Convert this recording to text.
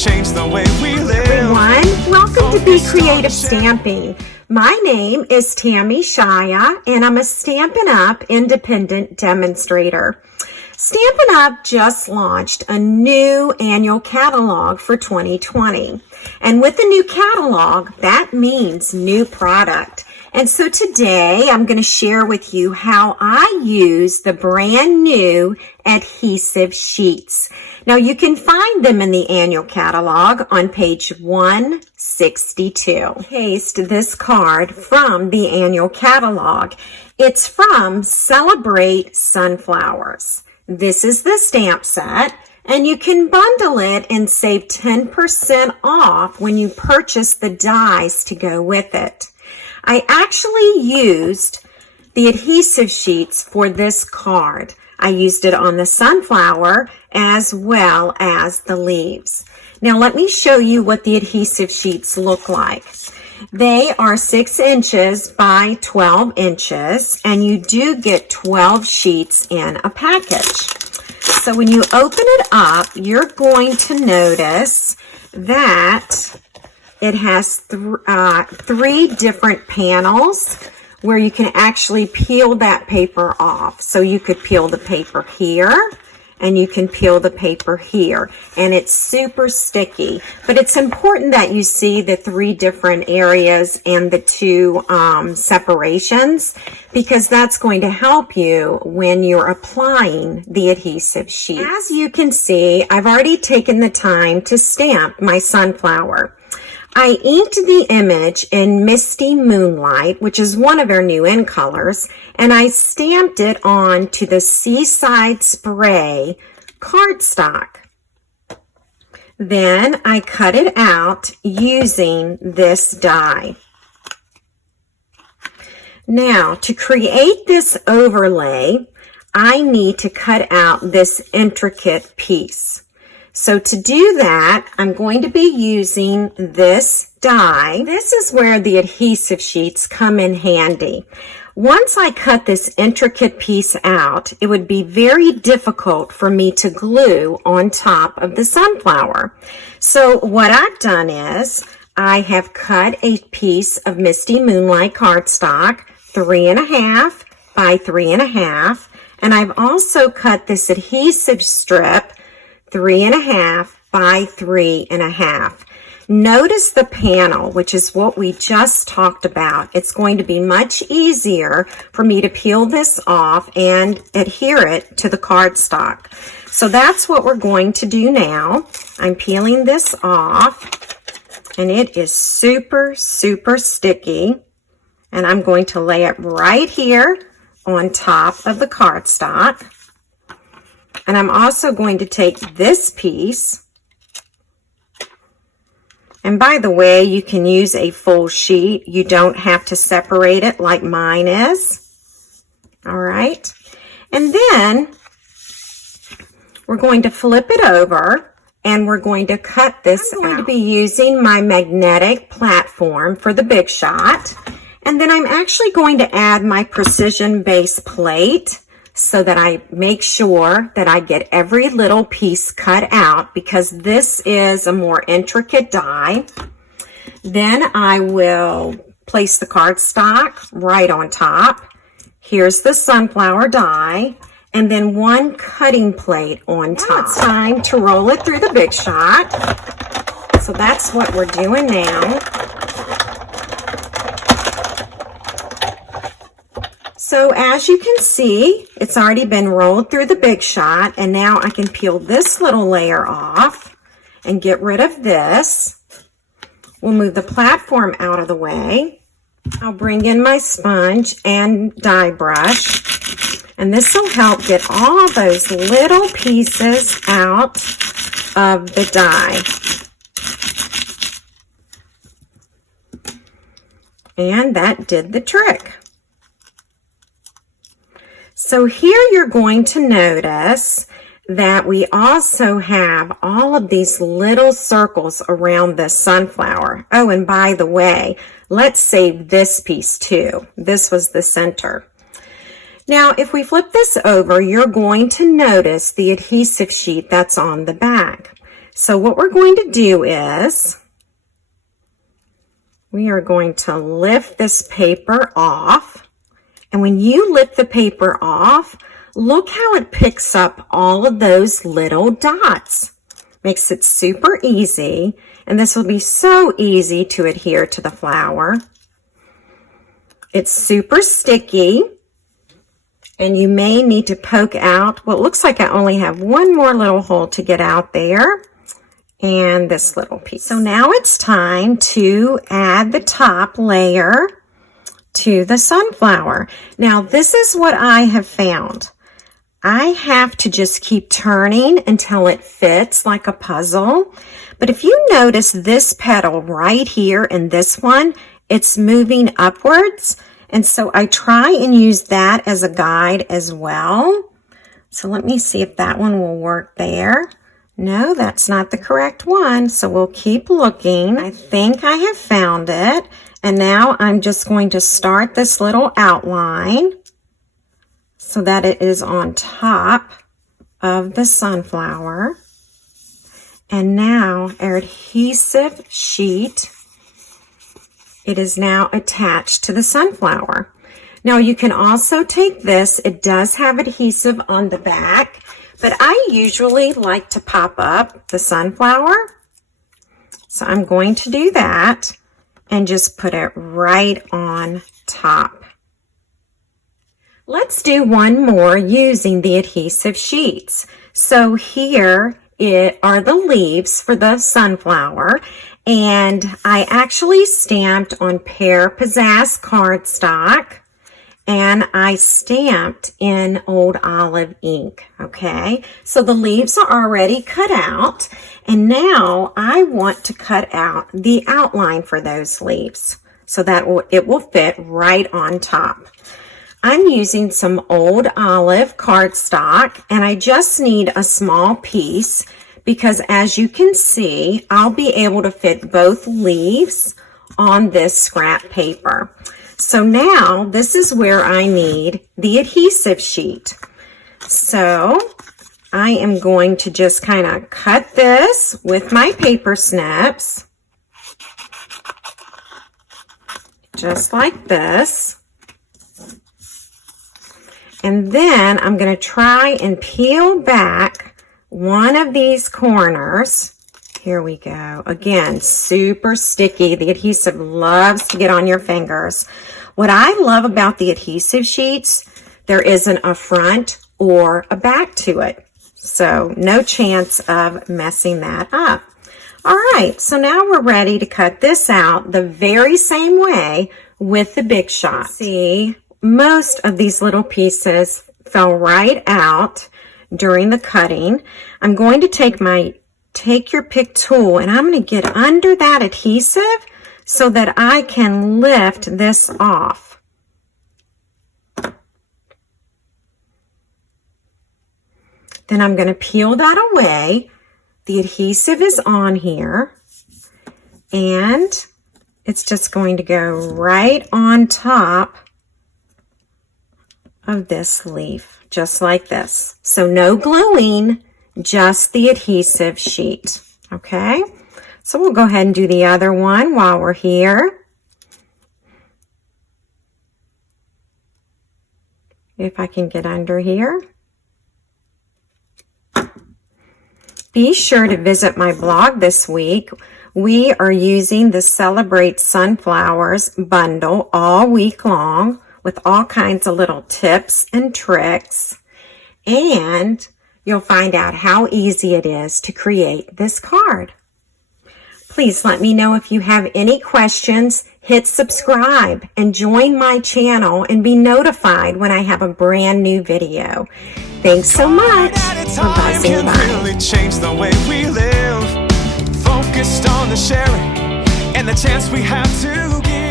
change the way we live. Everyone, welcome to Be Creative Stamping. My name is Tammy Shia, and I'm a Stampin' Up independent demonstrator. Stampin' Up just launched a new annual catalog for 2020. And with the new catalog, that means new product. And so today I'm going to share with you how I use the brand new Adhesive Sheets. Now you can find them in the annual catalog on page 162. Paste this card from the annual catalog. It's from Celebrate Sunflowers. This is the stamp set, and you can bundle it and save 10% off when you purchase the dies to go with it. I actually used the adhesive sheets for this card. I used it on the sunflower as well as the leaves. Now let me show you what the adhesive sheets look like. They are 6 inches by 12 inches, and you do get 12 sheets in a package. So when you open it up, you're going to notice that it has 3 different panels where you can actually peel that paper off. So you could peel the paper here, and you can peel the paper here. And it's super sticky. But it's important that you see the 3 different areas and the 2 separations, because that's going to help you when you're applying the adhesive sheet. As you can see, I've already taken the time to stamp my sunflower. I inked the image in Misty Moonlight, which is one of our new in colors, and I stamped it on to the Seaside Spray cardstock. Then I cut it out using this die. Now, to create this overlay, I need to cut out this intricate piece. So to do that, I'm going to be using this die. This is where the adhesive sheets come in handy. Once I cut this intricate piece out, it would be very difficult for me to glue on top of the sunflower. So what I've done is I have cut a piece of Misty Moonlight cardstock, 3.5 by 3.5, and I've also cut this adhesive strip 3.5 by 3.5. Notice the panel, which is what we just talked about. It's going to be much easier for me to peel this off and adhere it to the cardstock. So that's what we're going to do now. I'm peeling this off, and it is super, super sticky. And I'm going to lay it right here on top of the cardstock. And I'm also going to take this piece, and by the way, you can use a full sheet. You don't have to separate it like mine is. All right. And then we're going to flip it over, and we're going to cut this out. I'm going to be using my magnetic platform for the big shot. And then I'm actually going to add my precision base plate, so that I make sure that I get every little piece cut out, because this is a more intricate die. Then I will place the cardstock right on top. Here's the sunflower die, and then 1 cutting plate on top. Now it's time to roll it through the big shot. So that's what we're doing now. So as you can see, it's already been rolled through the big shot, and now I can peel this little layer off and get rid of this. We'll move the platform out of the way. I'll bring in my sponge and die brush, and this will help get all those little pieces out of the die. And that did the trick. So here you're going to notice that we also have all of these little circles around the sunflower. Oh, and by the way, let's save this piece too. This was the center. Now, if we flip this over, you're going to notice the adhesive sheet that's on the back. So what we're going to do is we are going to lift this paper off. And when you lift the paper off, look how it picks up all of those little dots. Makes it super easy, and this will be so easy to adhere to the flower. It's super sticky, and you may need to poke out. Well, it looks like I only have one more little hole to get out there, and this little piece. So now it's time to add the top layer to the sunflower. Now, this is what I have found. I have to just keep turning until it fits like a puzzle. But if you notice this petal right here and this one, it's moving upwards. And so I try and use that as a guide as well. So let me see if that one will work there. No, that's not the correct one. So we'll keep looking. I think I have found it. And now I'm just going to start this little outline so that it is on top of the sunflower. And now our adhesive sheet, it is now attached to the sunflower. Now you can also take this, it does have adhesive on the back, but I usually like to pop up the sunflower. So I'm going to do that and just put it right on top. Let's do one more using the adhesive sheets. So here are the leaves for the sunflower, and I actually stamped on Pear Pizzazz cardstock, and I stamped in Old Olive ink, okay? So the leaves are already cut out, and now I want to cut out the outline for those leaves so that it will fit right on top. I'm using some Old Olive cardstock, and I just need a small piece because, as you can see, I'll be able to fit both leaves on this scrap paper. So now this is where I need the adhesive sheet. So I am going to just kind of cut this with my paper snips, just like this. And then I'm going to try and peel back one of these corners. Here we go. Again, super sticky. The adhesive loves to get on your fingers. What I love about the adhesive sheets, there isn't a front or a back to it. So no chance of messing that up. All right, so now we're ready to cut this out the very same way with the Big Shot. See, most of these little pieces fell right out during the cutting. I'm going to take your pick tool, and I'm going to get under that adhesive so that I can lift this off. Then I'm going to peel that away. The adhesive is on here, and it's just going to go right on top of this leaf, just like this. So no gluing, just the adhesive sheet. Okay, so we'll go ahead and do the other one while we're here. If I can get under here. Be sure to visit my blog this week. We are using the Celebrate Sunflowers bundle all week long with all kinds of little tips and tricks. And you'll find out how easy it is to create this card. Please let me know if you have any questions. Hit subscribe and join my channel and be notified when I have a brand new video. Thanks so much. Bye-bye. Really change the way we live. Focused on the sharing and the chance we have to give.